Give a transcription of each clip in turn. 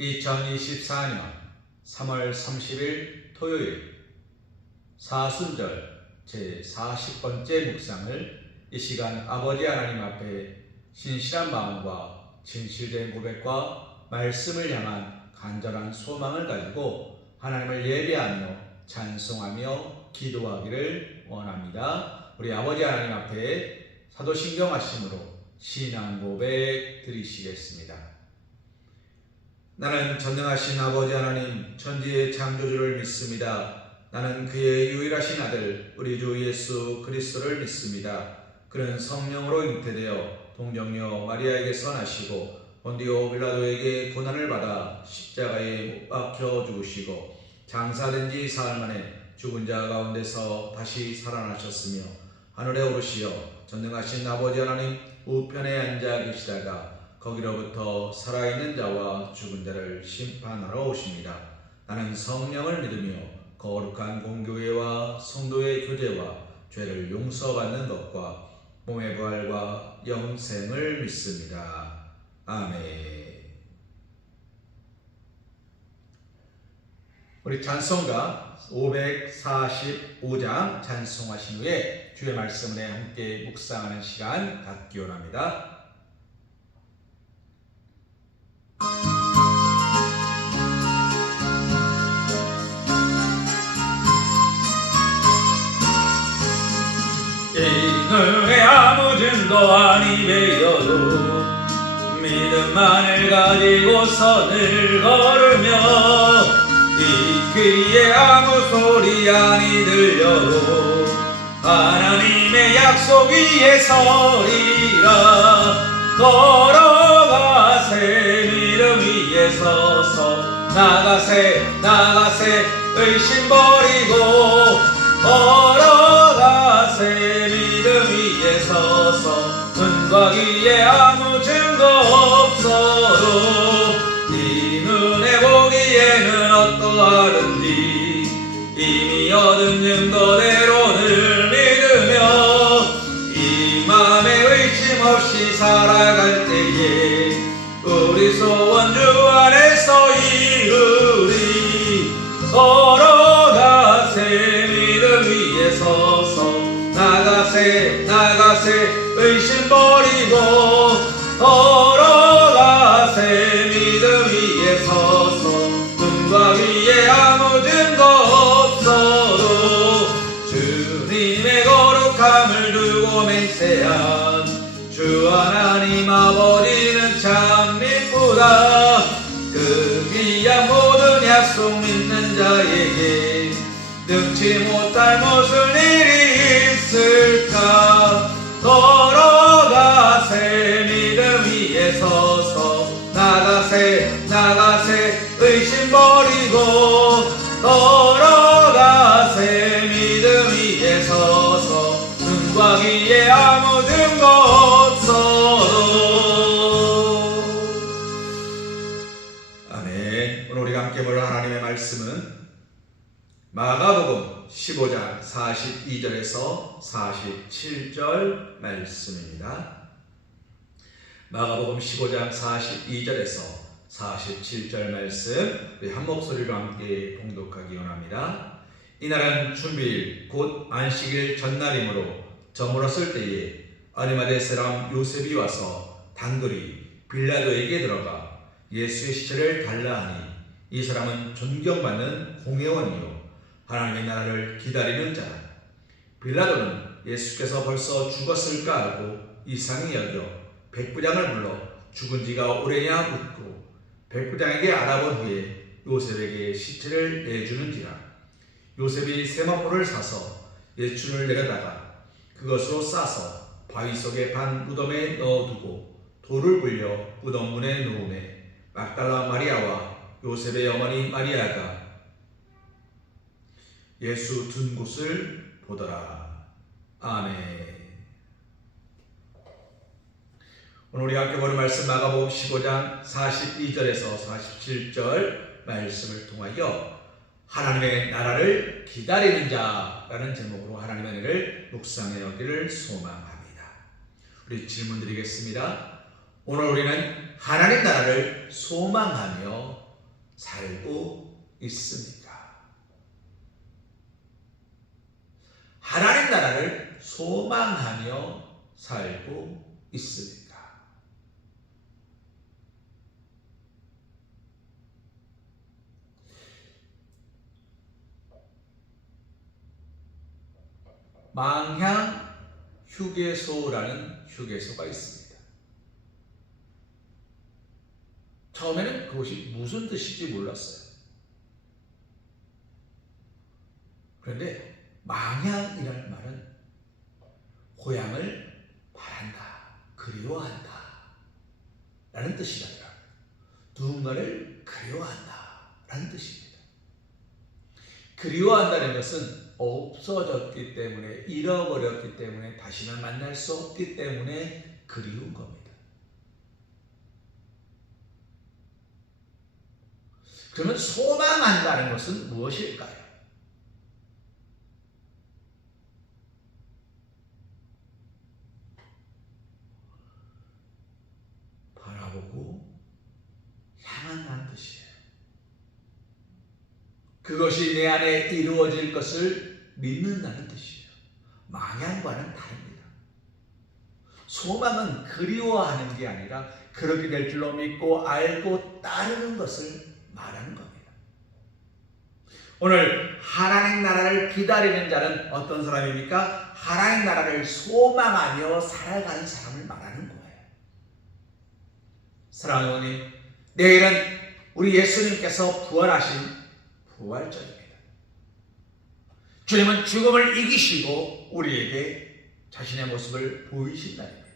2024년 3월 30일 토요일 사순절 제40번째 묵상을 이 시간 아버지 하나님 앞에 신실한 마음과 진실된 고백과 말씀을 향한 간절한 소망을 가지고 하나님을 예배하며 찬송하며 기도하기를 원합니다. 우리 아버지 하나님 앞에 사도신경 하심으로 신앙 고백 드리시겠습니다. 나는 전능하신 아버지 하나님 천지의 창조주를 믿습니다. 나는 그의 유일하신 아들 우리 주 예수 그리스도를 믿습니다. 그는 성령으로 잉태되어 동정녀 마리아에게서 나시고 본디오 빌라도에게 고난을 받아 십자가에 못 박혀 죽으시고 장사된 지 사흘 만에 죽은 자 가운데서 다시 살아나셨으며 하늘에 오르시어 전능하신 아버지 하나님 우편에 앉아 계시다가 거기로부터 살아있는 자와 죽은 자를 심판하러 오십니다. 나는 성령을 믿으며 거룩한 공교회와 성도의 교제와 죄를 용서받는 것과 몸의 부활과 영생을 믿습니다. 아멘. 우리 찬송가 545장 찬송하신 후에 주의 말씀에 함께 묵상하는 시간 갖기 원합니다. 이늘의 아무 증거 아니 되어도 믿음만을 가지고 선을 걸으며 이 귀에 아무 소리 아니 들려도 하나님의 약속 위에 서리라. 걸어가세 믿음 위에 서서 나가세 의심 버리고 걸어가세 믿음 위에 서서 눈과 귀에 아무 증거 없어도 네 눈에 보기에는 어떠하든지 이미 얻은 증거대로를 믿으며 이 맘에 의심 없이 살아갈 때에 우리 소원 주 안에서 이루리. 걸어가세 믿음 위에 서서 나가세 의심 버리고 걸어가세 믿음 위에 서서 눈과 귀에 아무 증거 없어도 주님의 거룩함을 두고 맹세한 주 하나님 아버지는 참 미쁘다. 그 귀한 모든 약속 믿는 자에게 능치 못할 무슨 일이 있을까. 걸어가세 믿음 위에 서서 나가세 의심 버리고 걸어가세 믿음 위에 서서 눈과 귀에 아무 증거 없어도. 아멘. 오늘 우리가 함께 볼 하나님의 말씀은 마가복음 15장 42절에서 47절 말씀입니다. 마가복음 15장 42절에서 47절 말씀 우리 한 목소리로 함께 봉독하기 원합니다. 이날은 준비일 곧 안식일 전날이므로 저물었을 때에 아리마대 사람 요셉이 와서 단둘이 빌라도에게 들어가 예수의 시체를 달라 하니 이 사람은 존경받는 공회원이요 하나님의 나라를 기다리는 자라. 빌라도는 예수께서 벌써 죽었을까 하고 이상히 여겨 백부장을 불러 죽은 지가 오래냐 묻고 백부장에게 알아본 후에 요셉에게 시체를 내주는지라. 요셉이 세마포를 사서 예춘을 내려다가 그것으로 싸서 바위 속의 반 무덤에 넣어두고 돌을 굴려 무덤 문에 놓으매 막달라 마리아와 요셉의 어머니 마리아가 예수 둔 곳을 보더라. 아멘. 오늘 우리 함께 보는 말씀 마가복음 15장 42절에서 47절 말씀을 통하여 하나님의 나라를 기다리는 자라는 제목으로 하나님의 은혜를 묵상해 오기를 소망합니다. 우리 질문 드리겠습니다. 오늘 우리는 하나님 나라를 소망하며 살고 있습니까? 하나님 나라를 소망하며 살고 있습니까? 망향 휴게소라는 휴게소가 있습니다. 처음에는 그것이 무슨 뜻인지 몰랐어요. 그런데 망향이라는 말은 고향을 바란다, 그리워한다 라는 뜻이 아니라 누군가를 그리워한다 라는 뜻입니다. 그리워한다는 것은 없어졌기 때문에, 잃어버렸기 때문에, 다시는 만날 수 없기 때문에 그리운 겁니다. 그러면 소망한다는 것은 무엇일까요? 바라보고 향한다는 뜻이에요. 그것이 내 안에 이루어질 것을 믿는다는 뜻이에요. 망향과는 다릅니다. 소망은 그리워하는 게 아니라 그렇게 될 줄로 믿고 알고 따르는 것을 말하는 겁니다. 오늘 하나님 나라를 기다리는 자는 어떤 사람입니까? 하나님 나라를 소망하며 살아가는 사람을 말하는 거예요. 사랑하는 어머님, 내일은 우리 예수님께서 부활하신 부활절입니다. 주님은 죽음을 이기시고 우리에게 자신의 모습을 보이신 날입니다.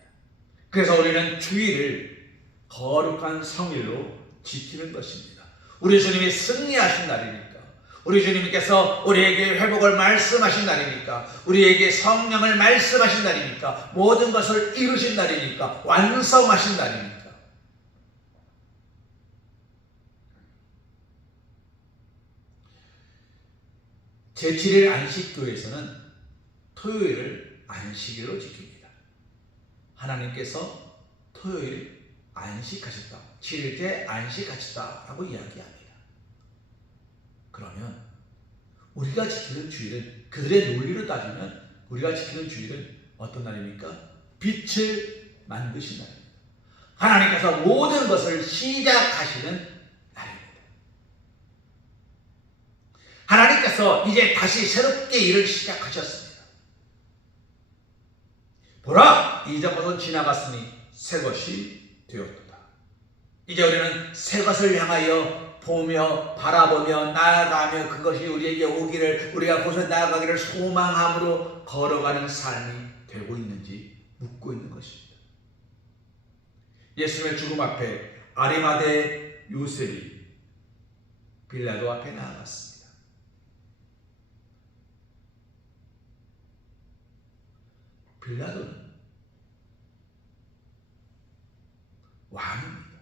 그래서 우리는 주일을 거룩한 성일로 지키는 것입니다. 우리 주님이 승리하신 날이니까, 우리 주님께서 우리에게 회복을 말씀하신 날이니까, 우리에게 성령을 말씀하신 날이니까, 모든 것을 이루신 날이니까, 완성하신 날이니까. 제7일 안식교에서는 토요일을 안식일로 지킵니다. 하나님께서 토요일 안식하셨다, 7일째 안식하셨다라고 이야기합니다. 그러면 우리가 지키는 주일은, 그들의 논리로 따지면 우리가 지키는 주일은 어떤 날입니까? 빛을 만드신 날입니다. 하나님께서 모든 것을 시작하시는 날입니다. 하나님께서 이제 다시 새롭게 일을 시작하셨습니다. 보라, 이전 것은 지나갔으니 새 것이 되었도다. 이제 우리는 새 것을 향하여 보며 바라보며 나아가며 그것이 우리에게 오기를, 우리가 그곳에 나아가기를 소망함으로 걸어가는 삶이 되고 있는지 묻고 있는 것입니다. 예수님의 죽음 앞에 아리마대 요셉이 빌라도 앞에 나아갔습니다. 빌라도는 왕입니다.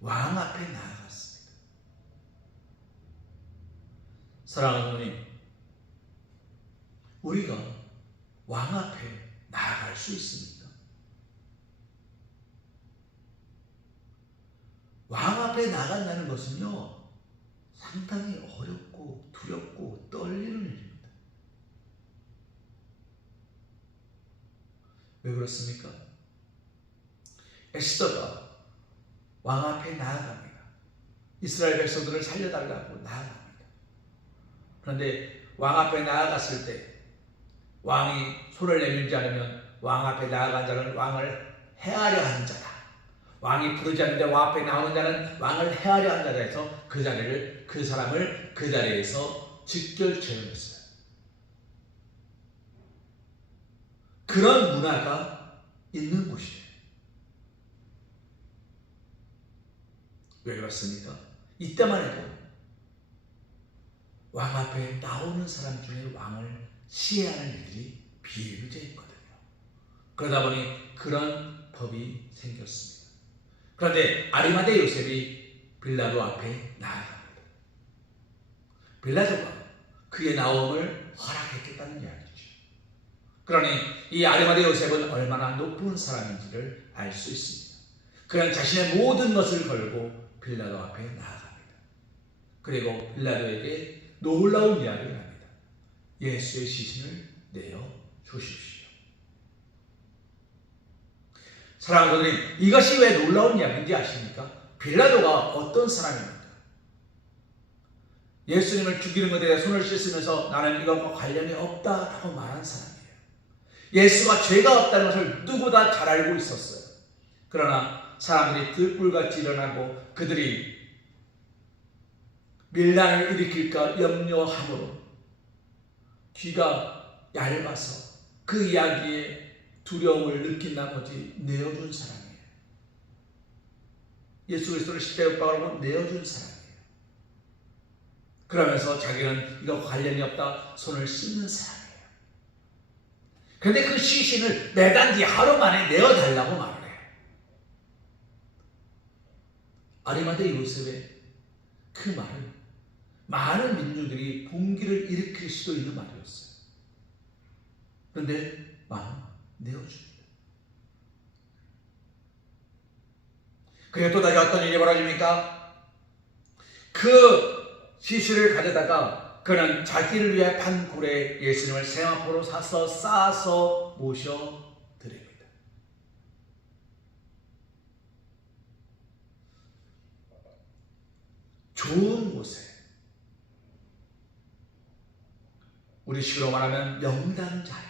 왕 앞에 나아갔습니다. 사랑하는 어머님, 우리가 왕 앞에 나아갈 수 있습니까? 왕 앞에 나간다는 것은요, 상당히 어렵고 두렵고 떨리는 일입니다. 왜 그렇습니까? 에스더가 왕 앞에 나아갑니다. 이스라엘 백성들을 살려달라고 나아갑니다. 그런데 왕 앞에 나아갔을 때 왕이 손을 내밀지 않으면 왕 앞에 나아간 자는 왕을 해하려 하는 자다, 왕이 부르지 않는데 왕 앞에 나오는 자는 왕을 해하려 하는 자다 해서 그 사람을 그 자리에서 직결처형했어요. 그런 문화가 있는 곳이에요. 왜 그렇습니까? 이때만 해도 왕 앞에 나오는 사람 중에 왕을 시해하는 일들이 비일비재했거든요. 그러다 보니 그런 법이 생겼습니다. 그런데 아리마대 요셉이 빌라도 앞에 나아갑니다. 빌라도가 그의 나옴을 허락했겠다는 이야기죠. 그러니 이 아리마대 요셉은 얼마나 높은 사람인지를 알 수 있습니다. 그는 자신의 모든 것을 걸고 빌라도 앞에 나아갑니다. 그리고 빌라도에게 놀라운 이야기를 합니다. 예수의 시신을 내어 주십시오. 사랑하는 분들이, 이것이 왜 놀라운 이야기인지 아십니까? 빌라도가 어떤 사람입니까? 예수님을 죽이는 것에 대해 손을 씻으면서 나는 이것과 관련이 없다라고 말한 사람이에요. 예수가 죄가 없다는 것을 누구보다 잘 알고 있었어요. 그러나 사람들이 들불같이 일어나고 그들이 밀란을 일으킬까 염려함으로 귀가 얇아서 그 이야기에 두려움을 느낀 나머지 내어준 사람이에요. 예수 그리스도를 십자가에 못 박으라고 내어준 사람이에요. 그러면서 자기는 이거 관련이 없다 손을 씻는 사람이에요. 그런데 그 시신을 매단 뒤 하루 만에 내어달라고 말을 해요. 아리마대 요셉의 그 말은 많은 민중들이 분기를 일으킬 수도 있는 말이었어요. 그런데 마음 내어줍니다. 그리고 또다시 어떤 일이 벌어집니까? 그 시신을 가져다가 그는 자기를 위해 판 굴에 예수님을 세마포로 사서 싸서 모셔드립니다. 좋은 곳에, 우리 식으로 말하면 명당자리,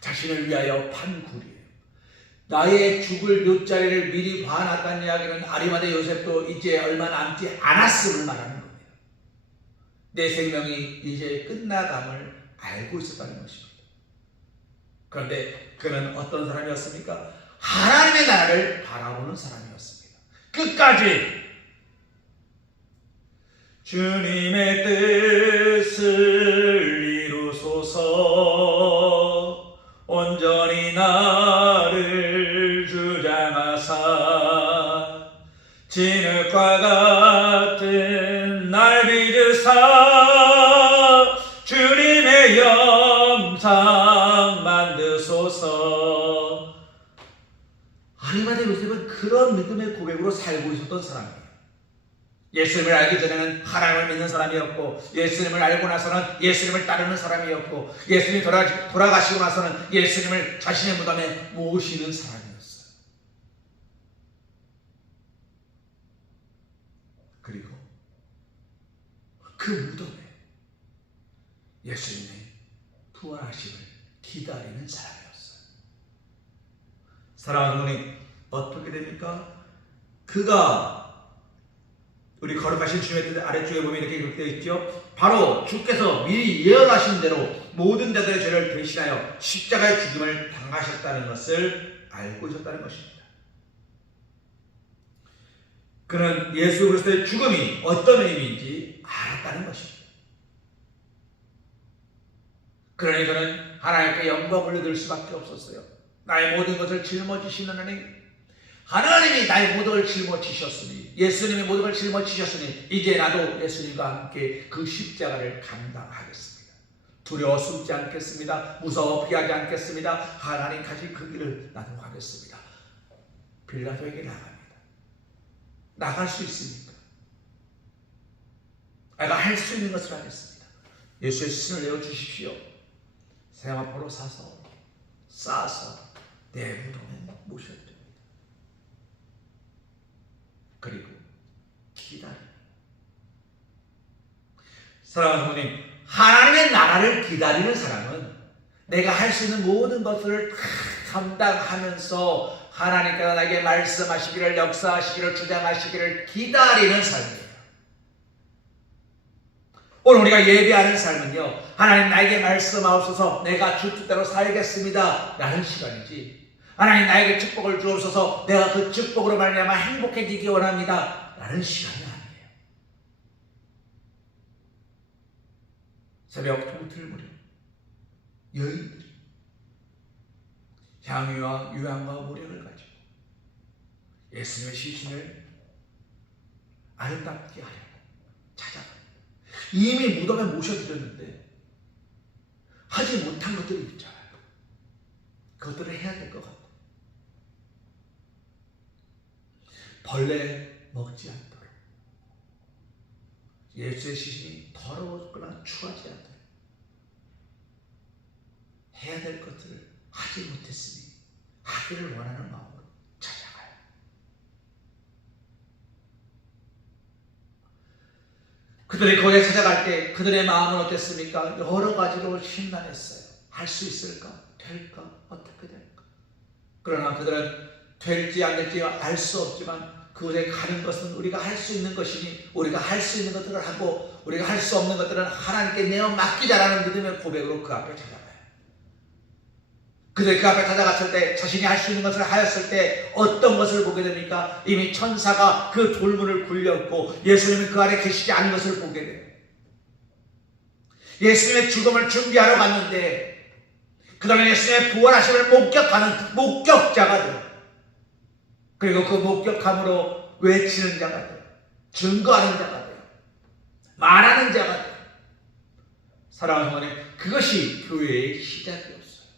자신을 위하여 판 굴이에요. 나의 죽을 묘자리를 미리 봐놨다는 이야기는 아리마대 요셉도 이제 얼마 남지 않았음을 말하는 겁니다. 내 생명이 이제 끝나감을 알고 있었다는 것입니다. 그런데 그는 어떤 사람이었습니까? 하나님의 나라를 바라보는 사람이었습니다. 끝까지 주님의 뜻을 이루소서, 온전히 나를 주장하사 진흙과 같은 날 빚으사 주님의 영상 만드소서. 아리마대 요셉은 그런 믿음의 고백으로 살고 있었던 사람이에요. 예수님을 알기 전에는 하나님을 믿는 사람이었고, 예수님을 알고 나서는 예수님을 따르는 사람이었고, 예수님이 돌아가시고 나서는 예수님을 자신의 무덤에 모시는 사람이었어요. 그리고 그 무덤에 예수님의 부활하심을 기다리는 사람이었어요. 사랑하는 분이 어떻게 됩니까? 그가, 우리 거룩하신 주님의 뜻 아래쪽에 보면 이렇게 기록되어 있죠. 바로 주께서 미리 예언하신 대로 모든 자들의 죄를 대신하여 십자가의 죽임을 당하셨다는 것을 알고 있었다는 것입니다. 그는 예수 그리스도의 죽음이 어떤 의미인지 알았다는 것입니다. 그러니 그는 하나님께 영광을 올려드릴 수밖에 없었어요. 나의 모든 것을 짊어지시는 하나님, 하나님이 나의 모든 걸 짊어지셨으니, 예수님의 모든 걸 짊어지셨으니 이제 나도 예수님과 함께 그 십자가를 감당하겠습니다. 두려워 숨지 않겠습니다. 무서워 피하지 않겠습니다. 하나님 가신 그 길을 나도 가겠습니다. 빌라도에게 나갑니다. 나갈 수 있습니까? 내가 할 수 있는 것을 하겠습니다. 예수의 신을 내어주십시오. 세마포로 싸서 내 무덤에 모셔드립니다. 그리고 기다립니다. 사랑하는 부모님, 하나님의 나라를 기다리는 사람은 내가 할 수 있는 모든 것을 다 감당하면서 하나님께서 나에게 말씀하시기를, 역사하시기를, 주장하시기를 기다리는 삶이에요. 오늘 우리가 예배하는 삶은요, 하나님 나에게 말씀하옵소서, 내가 주 뜻대로 살겠습니다 라는 시간이지, 하나님 나에게 축복을 주옵소서, 내가 그 축복으로 말미암아 행복해지기 원합니다 라는 시간이 아니에요. 새벽 동틀 무렵 여인들이 향유와 유향과 모략을 가지고 예수님의 시신을 아름답게 하려고 찾아갑니다. 이미 무덤에 모셔드렸는데 하지 못한 것들이 있잖아요. 그것들을 해야 될 것 같아요. 벌레 먹지 않도록, 예수의 시신이 더러웠거나 추하지 않도록 해야 될 것들을 하지 못했으니 하기를 원하는 마음으로 찾아가요. 그들이 거기에 찾아갈 때 그들의 마음은 어땠습니까? 여러 가지로 심란했어요. 할 수 있을까? 될까? 어떻게 될까? 그러나 그들은 될지 안 될지 알 수 없지만 그곳에 가는 것은 우리가 할 수 있는 것이니 우리가 할 수 있는 것들을 하고 우리가 할 수 없는 것들은 하나님께 내어 맡기자라는 믿음의 고백으로 그 앞에 찾아가요. 그들 그 앞에 찾아갔을 때 자신이 할 수 있는 것을 하였을 때 어떤 것을 보게 됩니까? 이미 천사가 그 돌문을 굴렸고 예수님이 그 안에 계시지 않은 것을 보게 돼요. 예수님의 죽음을 준비하러 갔는데 그 다음에 예수님의 부활하심을 목격하는 목격자가 돼요. 그리고 그 목격함으로 외치는 자가 돼요. 증거하는 자가 돼요. 말하는 자가 돼요. 사랑하는 성도님, 그것이 교회의 시작이었어요.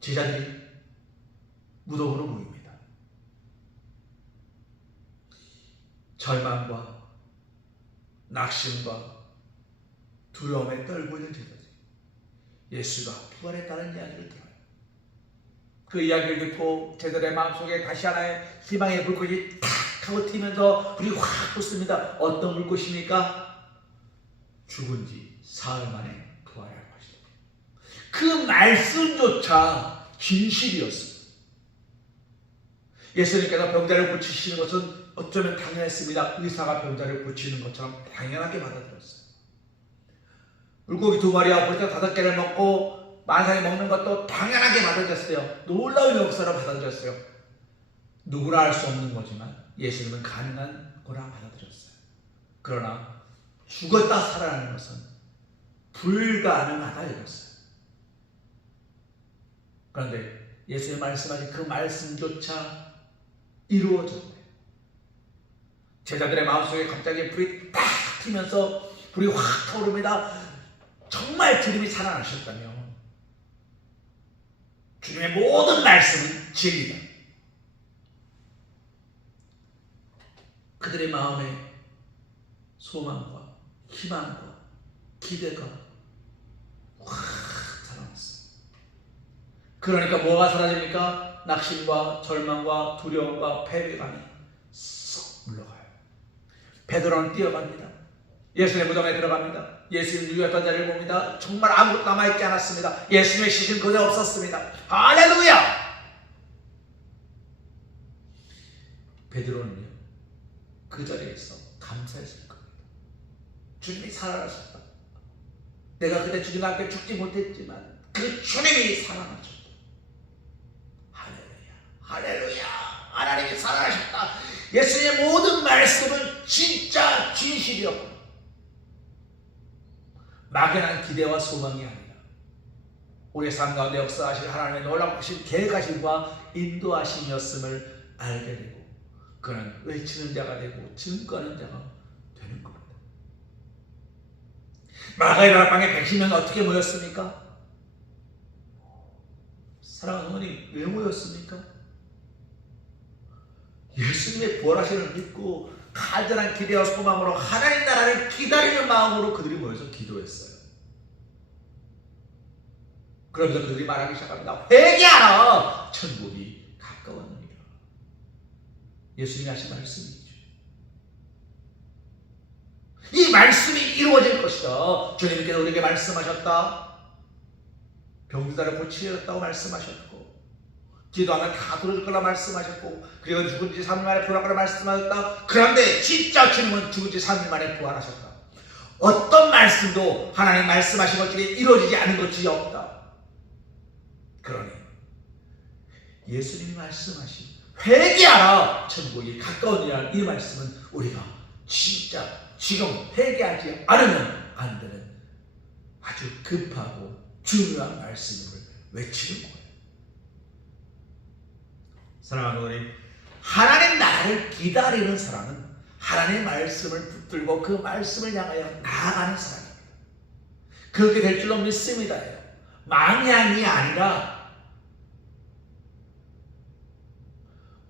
제자들이 무덤으로 모입니다. 절망과 낙심과 두려움에 떨고 있는 제자들, 예수가 부활했다는 이야기를 들어요. 그 이야기를 듣고 제자들의 마음속에 다시 하나의 희망의 불꽃이 탁 하고 튀면서 불이 확 붙습니다. 어떤 불꽃입니까? 죽은 지 사흘 만에 부활할 것이다. 그 말씀조차 진실이었습니다. 예수님께서 병자를 고치시는 것은 어쩌면 당연했습니다. 의사가 병자를 고치는 것처럼 당연하게 받아들였어요. 물고기 2마리와 보리떡 5개를 먹고 만상에 먹는 것도 당연하게 받아들였어요. 놀라운 역사로 받아들였어요. 누구나 할 수 없는 거지만 예수님은 가능한 거라 받아들였어요. 그러나 죽었다 살아나는 것은 불가능하다 이랬어요. 그런데 예수님이 말씀하신 그 말씀조차 이루어졌네요. 제자들의 마음속에 갑자기 불이 딱 튀면서 불이 확 타오릅니다. 정말 주님이 살아나셨다며 주님의 모든 말씀은 진리다. 그들의 마음에 소망과 희망과 기대가 확 살아났어요. 그러니까 뭐가 사라집니까? 낙심과 절망과 두려움과 패배감이 쏙 물러가요. 베드로는 뛰어갑니다. 예수님의 무덤에 들어갑니다. 예수님 누웠던 자리를 봅니다. 정말 아무것도 남아있지 않았습니다. 예수님의 시신 그대 없었습니다. 할렐루야! 베드로는요, 그 자리에서 감사했을 겁니다. 주님이 살아나셨다. 내가 그때 주님 앞에 죽지 못했지만 그 주님이 살아나셨다. 할렐루야, 할렐루야, 하나님이 살아나셨다. 예수님의 모든 말씀은 진짜 진실이었고 막연한 기대와 소망이 아니라 우리의 삶 가운데 역사하실 하나님의 놀라우신 계획하심과 인도하심이었음을 알게 되고 그는 외치는 자가 되고 증거하는 자가 되는 겁니다. 마가의 방에 110명 어떻게 모였습니까? 사랑하는 어머니, 왜 모였습니까? 예수님의 부활하심을 믿고 간절한 기대와 소망으로 하나님 나라를 기다리는 마음으로 그들이 모여서 기도했어요. 그러면서 그들이 말하기 시작합니다. 회개하라! 천국이 가까웠느니라. 예수님이 하신 말씀이죠. 이 말씀이 이루어질 것이다. 주님께서 우리에게 말씀하셨다. 병자를 고치셨다고 말씀하셨고 기도하면 다 들어줄 거라 말씀하셨고 그리고 죽은 지 3일 만에 부활할 거라 말씀하셨다. 그런데 진짜 주님은 죽은 지 3일 만에 부활하셨다. 어떤 말씀도 하나님 말씀하신 것 중에 이루어지지 않은 것이 없다. 그러니 예수님이 말씀하신 회개하라 천국이 가까우니라 이 말씀은 우리가 진짜 지금 회개하지 않으면 안 되는 아주 급하고 중요한 말씀을 외치는 거예요. 사랑하는 우리, 하나님 나라를 기다리는 사람은 하나님의 말씀을 붙들고 그 말씀을 향하여 나아가는 사람입니다. 그렇게 될 줄로 믿습니다. 망향이 아니라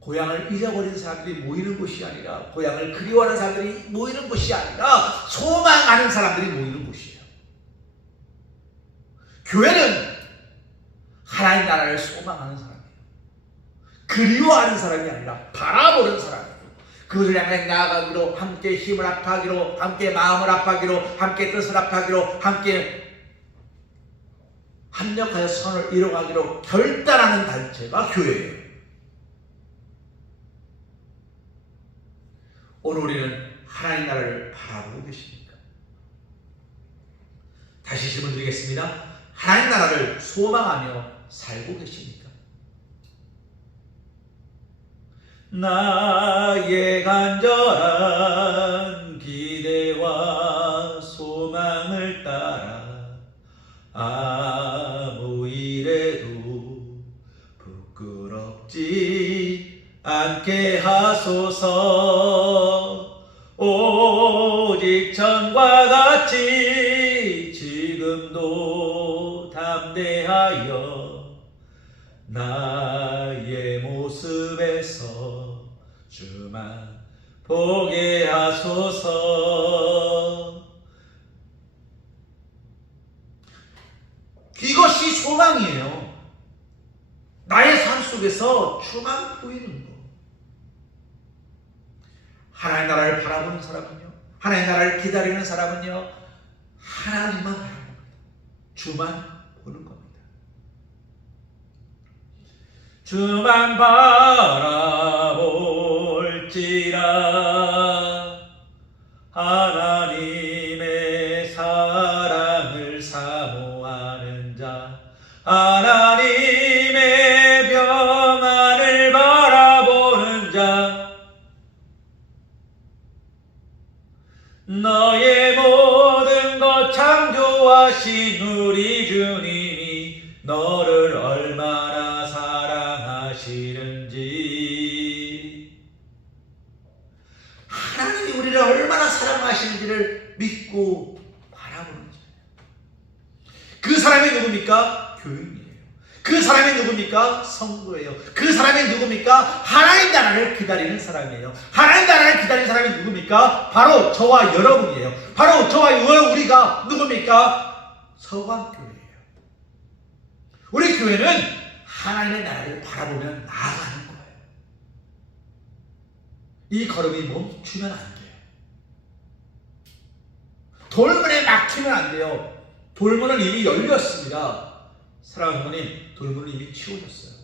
고향을 잊어버린 사람들이 모이는 곳이 아니라, 고향을 그리워하는 사람들이 모이는 곳이 아니라 소망하는 사람들이 모이는 곳이에요. 교회는 하나님 나라를 소망하는 사람이에요. 그리워하는 사람이 아니라 바라보는 사람이에요. 그것을 향해 나아가기로, 함께 힘을 합하기로, 함께 마음을 합하기로, 함께 뜻을 합하기로, 함께 합력하여 선을 이뤄가기로 결단하는 단체가 교회예요. 오늘 우리는 하나님 나라를 바라보고 계십니까? 다시 질문 드리겠습니다. 하나님 나라를 소망하며 살고 계십니까? 나의 간절한 기대와 소망을 따라 아무 일에도 부끄럽지 않게 하소서. 오직 전과 같이 지금도 담대하여 나의 모습에서 주만 보게 하소서. 이것이 소망이에요. 나의 삶 속에서 주만 보이는 것. 하나님 나라를 바라보는 사람은요, 하나님 나라를 기다리는 사람은요, 하나님만 바라봅니다. 주만 보는 겁니다. 주만 바라볼지라 하나님의 사랑을 사모하는 자, 하나님의 평안을 바라보는 자, 너의 모든 것 창조하신 우리 주님이 너를 얼마나 사랑하시는지, 하나님이 우리를 얼마나 사랑하시는지를 믿고 바라보는 자예요. 그 사람이 누굽니까? 교인이에요. 그 사람이 누굽니까? 성도예요. 그 사람이 누굽니까? 하나님 나라를 기다리는 사람이에요. 하나님 나라를 기다리는 사람이 누굽니까? 바로 저와 여러분이에요. 바로 저와 우리가 누굽니까? 서광교회예요. 우리 교회는 하나님의 나라를 바라보며 나아가는 거예요. 이 걸음이 멈추면 안 돼요. 돌문에 막히면 안 돼요. 돌문은 이미 열렸습니다. 사랑하는 부모님, 돌문은 이미 치워졌어요.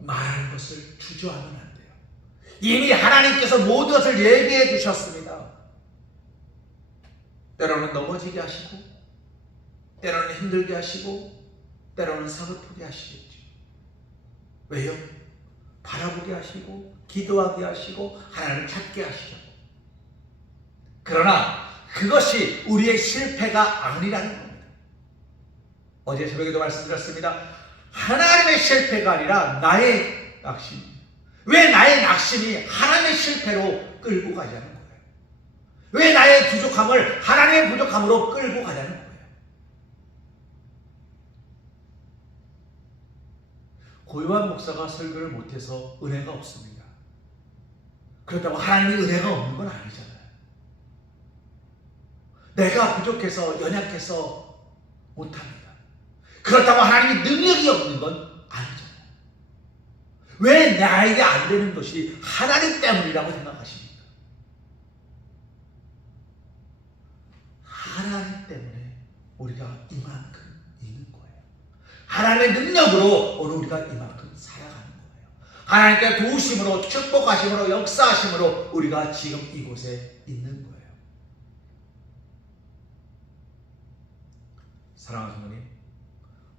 말하는 것을 주저하면 안 돼요. 이미 하나님께서 모든 것을 얘기해 주셨습니다. 때로는 넘어지게 하시고, 때로는 힘들게 하시고, 때로는 서글프게 하시겠죠. 왜요? 바라보게 하시고, 기도하게 하시고, 하나님을 찾게 하시죠. 그러나 그것이 우리의 실패가 아니라는 겁니다. 어제 새벽에도 말씀드렸습니다. 하나님의 실패가 아니라 나의 낙심입니다. 왜 나의 낙심이 하나님의 실패로 끌고 가자는 거예요? 왜 나의 부족함을 하나님의 부족함으로 끌고 가자는 거예요? 고요한 목사가 설교를 못해서 은혜가 없습니다. 그렇다고 하나님의 은혜가 없는 건 아니잖아요. 내가 부족해서 연약해서 못합니다. 그렇다고 하나님이 능력이 없는 건 아니잖아요. 왜 나에게 안 되는 것이 하나님 때문이라고 생각하십니까? 하나님 때문에 우리가 이만큼 있는 거예요. 하나님의 능력으로 오늘 우리가 이만큼 살아가는 거예요. 하나님께 도우심으로, 축복하심으로, 역사하심으로 우리가 지금 이곳에 있는 거예요. 사랑하는 성도님,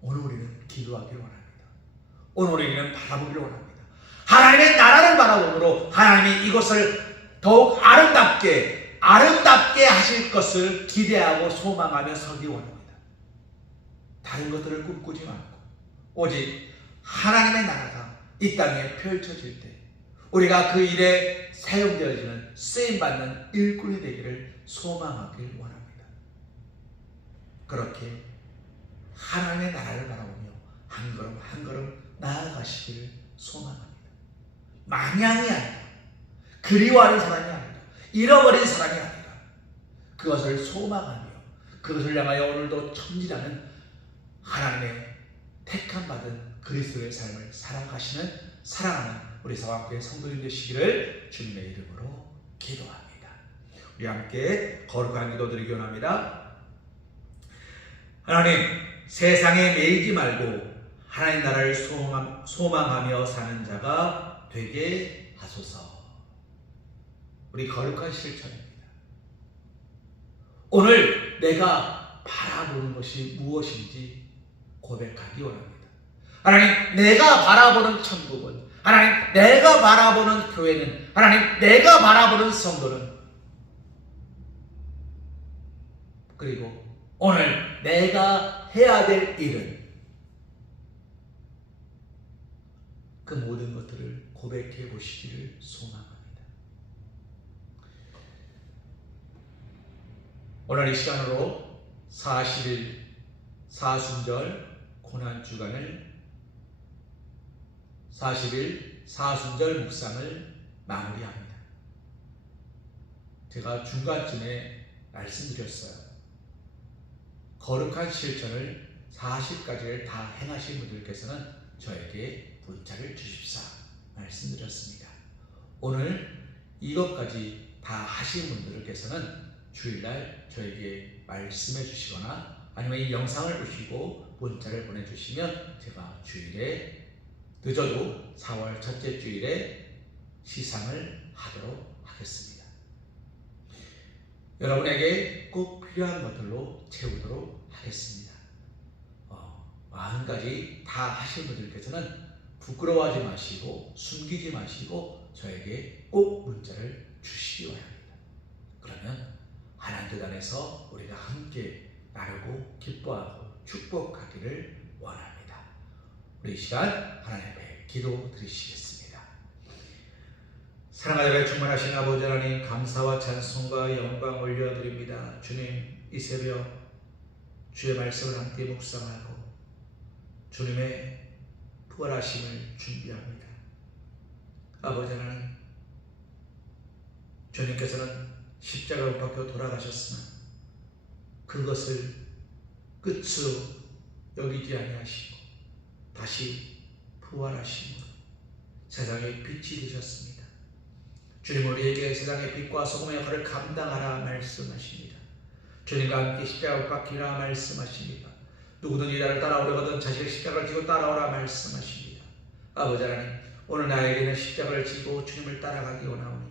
오늘 우리는 기도하기를 원합니다. 오늘 우리는 바라보기를 원합니다. 하나님의 나라를 바라보므로 하나님이 이것을 더욱 아름답게 하실 것을 기대하고 소망하며 서기 원합니다. 다른 것들을 꿈꾸지 말고 오직 하나님의 나라가 이 땅에 펼쳐질 때 우리가 그 일에 사용되어지는 쓰임받는 일꾼이 되기를 소망하길 원합니다. 그렇게 하나님의 나라를 바라보며 한 걸음 한 걸음 나아가시기를 소망합니다. 마냥이 아니라, 그리워하는 사람이 아니라, 잃어버린 사람이 아니라 그것을 소망하며 그것을 향하여 오늘도 천지라는 하나님의 택함 받은 그리스도의 삶을 살아가시는 사랑하는 우리 사랑교회 성도님 되시기를 주님의 이름으로 기도합니다. 우리 함께 거룩한 기도 드리기 원합니다. 하나님, 세상에 매이지 말고 하나님 나라를 소망하며 사는 자가 되게 하소서. 우리 거룩한 실천입니다. 오늘 내가 바라보는 것이 무엇인지 고백하기 원합니다. 하나님, 내가 바라보는 천국은, 하나님, 내가 바라보는 교회는, 하나님, 내가 바라보는 성도는, 그리고 오늘 내가 해야 될 일은 그 모든 것들을 고백해 보시기를 소망합니다. 오늘 이 시간으로 40일 사순절 고난주간을 40일 사순절 묵상을 마무리합니다. 제가 중간쯤에 말씀드렸어요. 거룩한 실천을 40가지를 다 행하신 분들께서는 저에게 문자를 주십사 말씀드렸습니다. 오늘 이것까지 다 하신 분들께서는 주일날 저에게 말씀해 주시거나 아니면 이 영상을 보시고 문자를 보내주시면 제가 주일에 늦어도 4월 첫째 주일에 시상을 하도록 하겠습니다. 여러분에게 꼭 필요한 것들로 채우도록 하겠습니다. 40가지 다 하신 분들께서는 부끄러워하지 마시고 숨기지 마시고 저에게 꼭 문자를 주시기 바랍니다. 그러면 하나님 안에서 우리가 함께 나누고 기뻐하고 축복하기를 원합니다. 우리 이 시간 하나님 앞에 기도 드리시겠습니다. 사랑하여 충만하신 아버지 하나님, 감사와 찬송과 영광 올려드립니다. 주님, 이 새벽 주의 말씀을 함께 묵상하고 주님의 부활하심을 준비합니다. 아버지 하나님, 주님께서는 십자가를 못 박혀 돌아가셨으나 그것을 끝으로 여기지 아니하시고 다시 부활하심으로 세상의 빛이 되셨습니다. 주님, 우리에게 세상의 빛과 소금의 역할을 감당하라 말씀하십니다. 주님과 함께 십자가를 못 박히라 말씀하십니다. 누구든지 나를 따라오려거든 자신의 십자가를 지고 따라오라 말씀하십니다. 아버지 하나님, 오늘 나에게는 십자가를 지고 주님을 따라가기 원하오니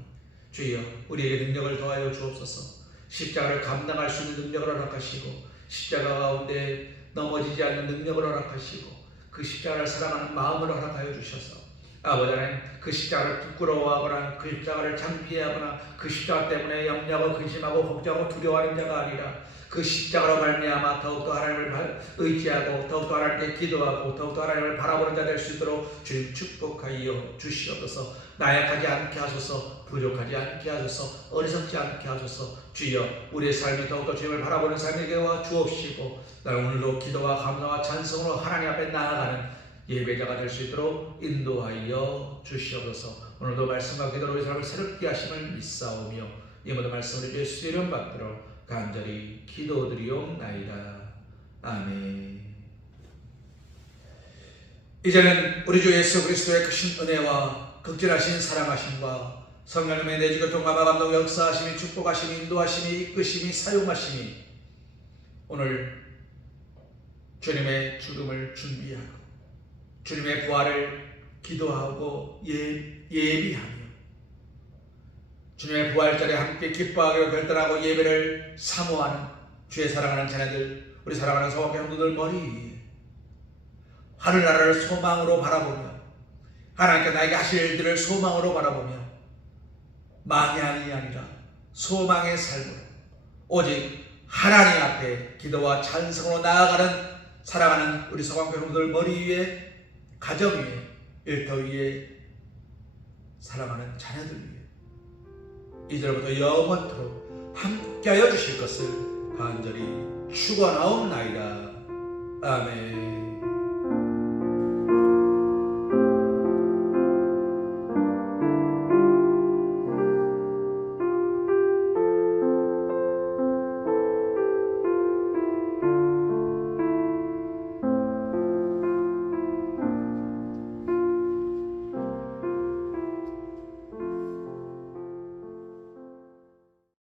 주여, 우리에게 능력을 더하여 주옵소서. 십자가를 감당할 수 있는 능력을 허락하시고 십자가 가운데 넘어지지 않는 능력을 허락하시고 그 십자가를 사랑하는 마음을 허락하여 주셔서 아버지 하나님, 그 십자가를 부끄러워하거나 그 십자가를 창피해하거나 그 십자가 때문에 염려하고 근심하고 걱정하고 두려워하는 자가 아니라 그 십자가로 말미암아 더욱더 하나님을 의지하고 더욱더 하나님께 기도하고 더욱더 하나님을 바라보는 자 될 수 있도록 주님 축복하여 주시옵소서. 나약하지 않게 하소서. 부족하지 않게 하소서. 어리석지 않게 하소서. 주여, 우리의 삶이 더욱더 주님을 바라보는 삶이 되게 주옵시고 나를 오늘도 기도와 감사와 찬송으로 하나님 앞에 나아가는 예배자가 될 수 있도록 인도하여 주시옵소서. 오늘도 말씀과 기도로 우리 삶을 새롭게 하심을 믿사오며 이 모든 말씀을 예수 이름 받들어 간절히 기도드리옵나이다. 아멘. 이제는 우리 주 예수 그리스도의 크신 은혜와 극진하신 사랑하심과 성령님의 내주교 통감화 감동 역사하심이 축복하심이 인도하심이 이끄심이 사용하심이 오늘 주님의 죽음을 준비하고 주님의 부활을 기도하고 예비하며 주님의 부활절에 함께 기뻐하기로 결단하고 예배를 사모하는 주의 사랑하는 자녀들, 우리 사랑하는 성학교 형제들 머리 위에 하늘나라를 소망으로 바라보며 하나님께 나에게 하실 일들을 소망으로 바라보며 마냥이 아니라 소망의 삶으로 오직 하나님 앞에 기도와 찬성으로 나아가는 사랑하는 우리 성학교 형제들 머리 위에, 가정 위에, 일터 위에 사랑하는 자녀들 위에 이제부터 영원토록 함께하여 주실 것을 간절히 축원하옵나이다. 아멘.